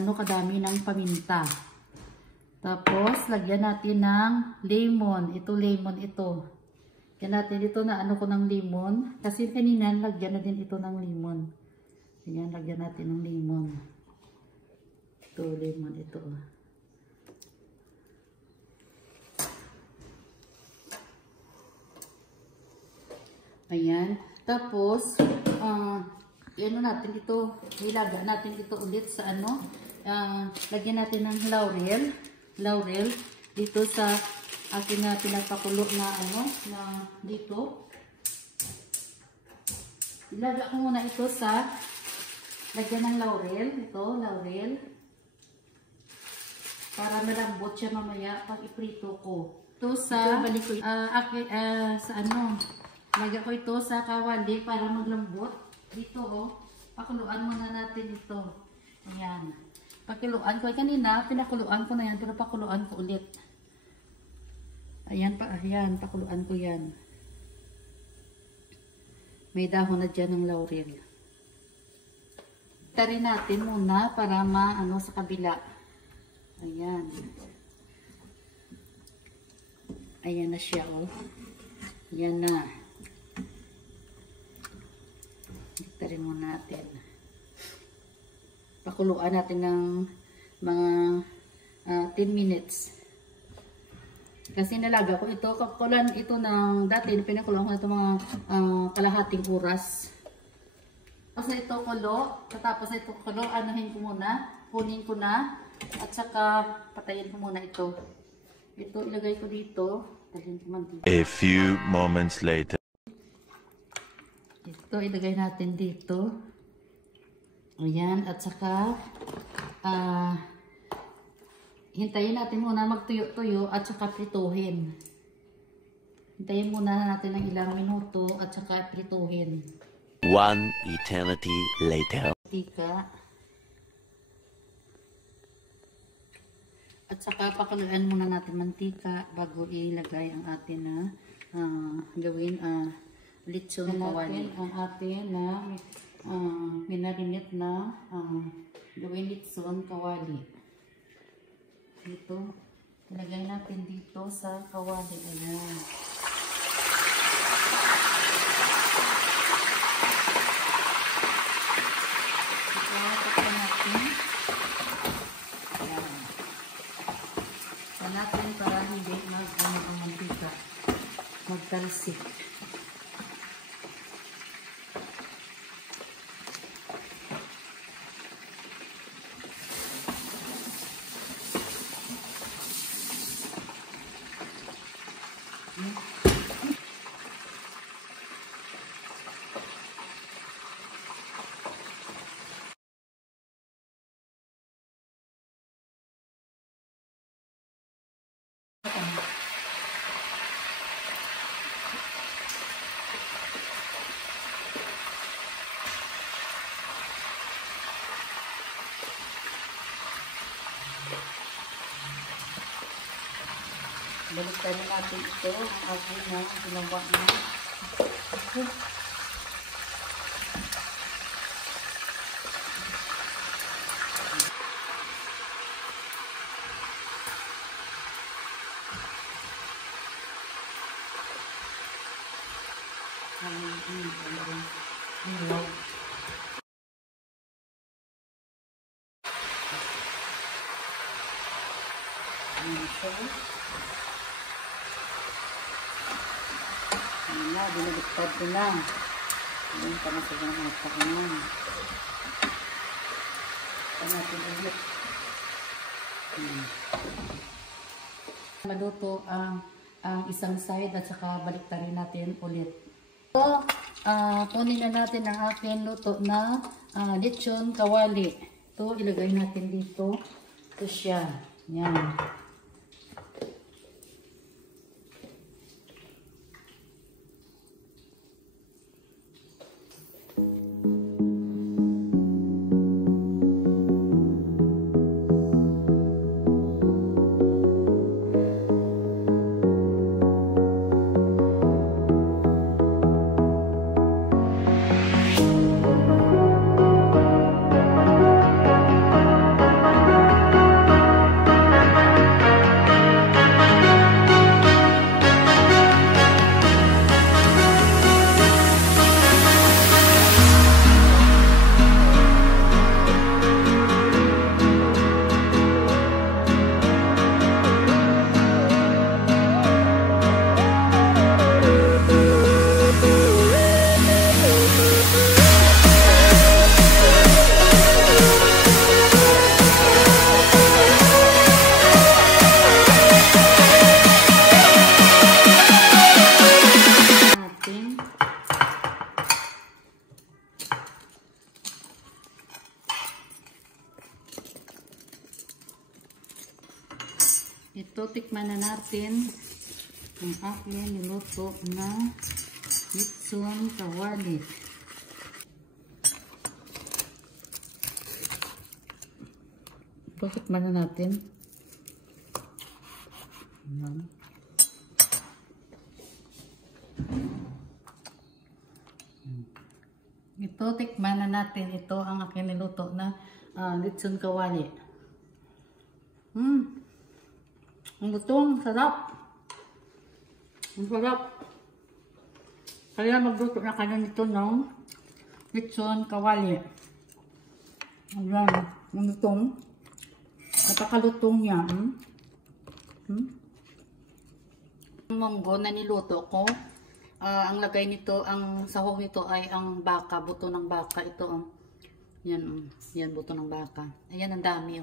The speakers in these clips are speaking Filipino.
Ano kadami ng paminta. Tapos lagyan natin ng lemon. Ito lemon ito. Lagyan natin ito na ano ko ng lemon. Kasi kanina lagyan na din ito ng lemon. Ayan, lagyan natin ng lemon. Ito lemon ito. Ayan. Tapos ano natin ito, ilaga natin ito ulit sa ano, lagyan natin ng laurel dito sa akin na pinapakulo na ano, na dito. Ilaga ko muna ito sa, lagyan ng laurel, ito, laurel. Para malambot siya mamaya pag iprito ko. Ito sa, sa ano, lagyan ko ito sa kawali para maglambot. Dito pakuluan muna natin ito. Ayan. Pakuluan ko. Kanina, pinakuluan ko na yan. Pero pakuluan ko ulit. Ayan, ayan. Pakuluan ko yan. May dahon na dyan ng laurel. Tarin natin muna para maano sa kabila. Ayan. Ayan na siya, Ayan na. Tarin muna natin. Pakuluan natin ng mga 10 minutes. Kasi nalaga ko ito. Kakulan ito ng dati. Pinakuluan ko ito mga kalahating oras. Tapos na ito kulo. Katapos na ito kulo, anuhin ko muna. Kunin ko na. At saka patayin ko muna ito. Ito ilagay ko dito. Talhin ko man dito. A few moments later. Ito, ilagay natin dito. Ayan, at saka hintayin natin muna magtuyo-tuyo at saka prituhin. Hintayin muna natin ng ilang minuto at saka prituhin. One eternity later. Mantika. At saka pakuluan muna natin mantika bago ilagay ang atin na gawin lechon kawali. Ang atin na minarinate na gawin lechon kawali. Dito, ilagay natin dito sa kawali. Ayan. Takpan natin. Ayan. Takpan natin para hindi ang mantika magtalsik. Baliktad na natin ito. Ang aking na ginawa na. Binaliktad ko lang. Ayan pa na siya ng pakanan. Ito natin ulit. Maluto ang isang side at saka baliktarin natin ulit. So, kunin na natin ang aking luto na lechon kawali. Ito, ilagay natin dito. Ito siya. Yan. Ito, tikman na natin ang aking niluto na lechon kawali. Ito, tikman na natin. Ito, tikman na natin. Ito ang aking niluto na lechon kawali. Ang lutong, sarap. Ang sarap. Kaya magluto na kayo nito ng lechon kawali. Ayan, ang lutong. Napakalutong niya. Ang munggo na niluto ko, ang lagay nito, ang sahog nito ay ang baka, buto ng baka. Ito, yan, yan buto ng baka. Ayan, ang dami.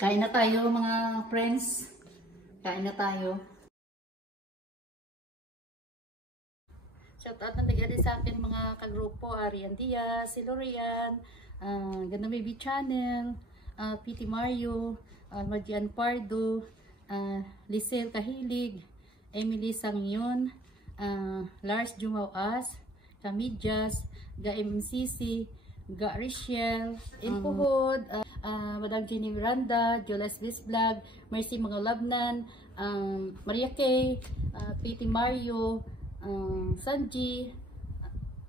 Kain na tayo mga friends. Kain na tayo. Shout out na nag-edit sa akin mga kagrupo. Arian Diaz, si Lorian, Ganda Baby Channel, PT Mario, Marjian Pardo, Lisel Kahilig, Emily Sangyon, Lars Jumawas, Kamidyas, Ga MCC, Ga Richelle, Impuhod, Madam Jenny Miranda, Jolas Bliss Vlog, Mercy Mga Labnan, Maria Kay, PT Mario, Sanji,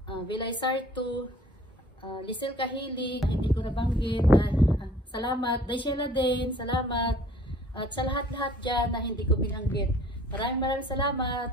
Vilay Sarto, Lisel Kahilig, hindi ko nabanggit, salamat, Daishela din, salamat, at sa lahat-lahat dyan na hindi ko binanggit. Maraming salamat.